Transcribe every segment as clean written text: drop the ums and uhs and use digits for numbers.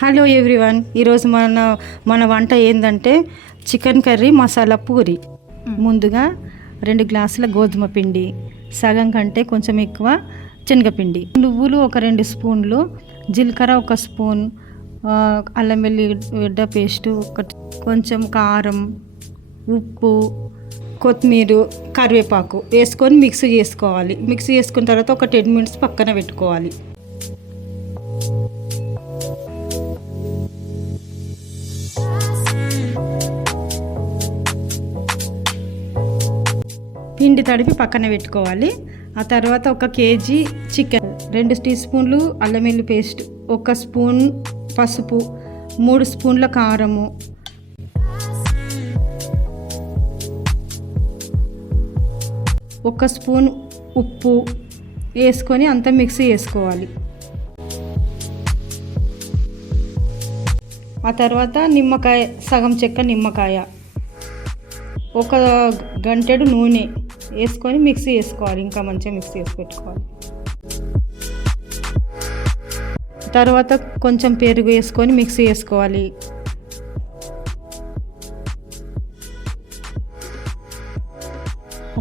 Hello everyone, ఈరోజు మన వంట ఏంటంటే చికెన్ కర్రీ మసాలా పూరి. ముందుగా 2 గ్లాసుల గోధుమ పిండి, సగం కంటే కొంచెం ఎక్కువ శనగపిండి, నువ్వులు ఒక 2 స్పూన్లు, జీలకర్ర 1 స్పూన్, అల్లం వెల్లిగడ్డ పేస్టు, కొంచెం కారం, ఉప్పు, కొత్తిమీర, కరివేపాకు వేసుకొని మిక్స్ చేసుకోవాలి. మిక్స్ చేసుకున్న తర్వాత ఒక 10 మినిట్స్ పక్కన పెట్టుకోవాలి. పిండి తడిపి పక్కన పెట్టుకోవాలి. ఆ తర్వాత 1 కేజీ చికెన్, 2 టీ స్పూన్లు అల్లం వెల్లుల్లి పేస్ట్, 1 స్పూన్ పసుపు, 3 స్పూన్ల కారము, 1 స్పూన్ ఉప్పు వేసుకొని అంతా మిక్సీ చేసుకోవాలి. ఆ తర్వాత నిమ్మకాయ, సగం చెక్క నిమ్మకాయ, 1 గంటెడు నూనె వేసుకొని మిక్సీ చేసుకోవాలి. ఇంకా మంచిగా మిక్సీ చేసి పెట్టుకోవాలి. తర్వాత కొంచెం పెరుగు వేసుకొని మిక్సీ చేసుకోవాలి.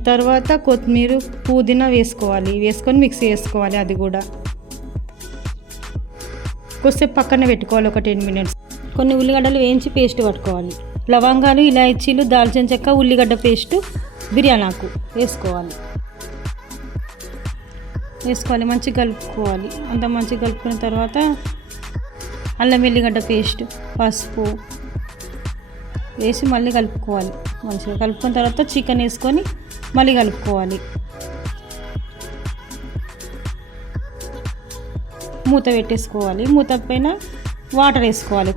తర్వాత కొత్తిమీర, పుదీనా వేసుకొని మిక్సీ చేసుకోవాలి. అది కూడా కొద్దిసేపు పక్కన పెట్టుకోవాలి, ఒక 10 మినిట్స్. కొన్ని ఉల్లిగడ్డలు వేయించి పేస్ట్ పట్టుకోవాలి. లవంగాలు, ఇలాచీలు, దాల్చిన చెక్క, ఉల్లిగడ్డ పేస్టు, బిర్యానీ ఆకు వేసుకోవాలి. మంచిగా కలుపుకోవాలి. అంత మంచిగా కలుపుకున్న తర్వాత అల్లం వెల్లిగడ్డ పేస్ట్, పసుపు వేసి మళ్ళీ కలుపుకోవాలి. మంచిగా కలుపుకున్న తర్వాత చికెన్ వేసుకొని మళ్ళీ కలుపుకోవాలి. మూత పెట్టేసుకోవాలి. మూత పైన వాటర్ వేసుకోవాలి.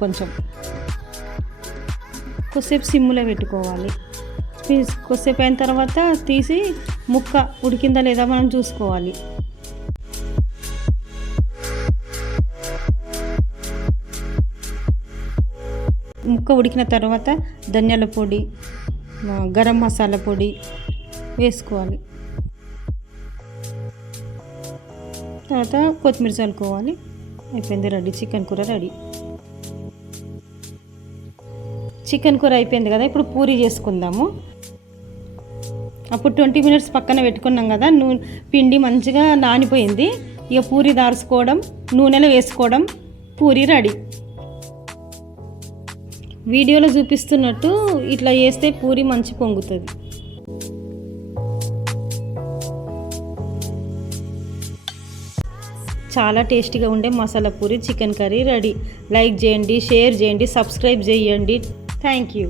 కొద్దిసేపు సిమ్లో పెట్టుకోవాలి. కొద్దిసేపు అయిన తర్వాత తీసి ముక్క ఉడికిందా లేదా మనం చూసుకోవాలి. ముక్క ఉడికిన తర్వాత ధనియాల పొడి, గరం మసాలా పొడి వేసుకోవాలి. తర్వాత కొత్తిమీర చల్లుకోవాలి. అయిపోయింది, రెడీ. చికెన్ కూర రెడీ. చికెన్ కూర అయిపోయింది కదా, ఇప్పుడు పూరి చేసుకుందాము. అప్పుడు 20 మినిట్స్ పక్కన పెట్టుకున్నాం కదా, పిండి మంచిగా నానిపోయింది. ఇక పూరి దార్చుకోవడం, నూనెలో వేసుకోవడం, పూరి రెడీ. వీడియోలో చూపిస్తున్నట్టు ఇట్లా చేస్తే పూరి మంచి పొంగుతుంది. చాలా టేస్టీగా ఉండే masala puri chicken curry ready. Like చేయండి, షేర్ చేయండి, సబ్స్క్రైబ్ చేయండి. Thank you.